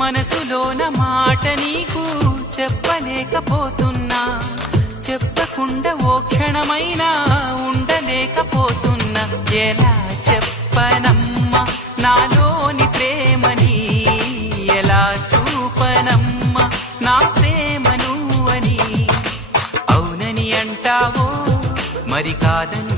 మనసులోన మాట నీకు చెప్పలేకపోతున్నా, చెప్పకుండా ఓ క్షణమైనా ఉండలేకపోతున్నా. ఎలా చెప్పనమ్మా నాలోని ప్రేమని, ఎలా చూపనమ్మా నా ప్రేమను అని. అవునని అంటావో మరి కాదని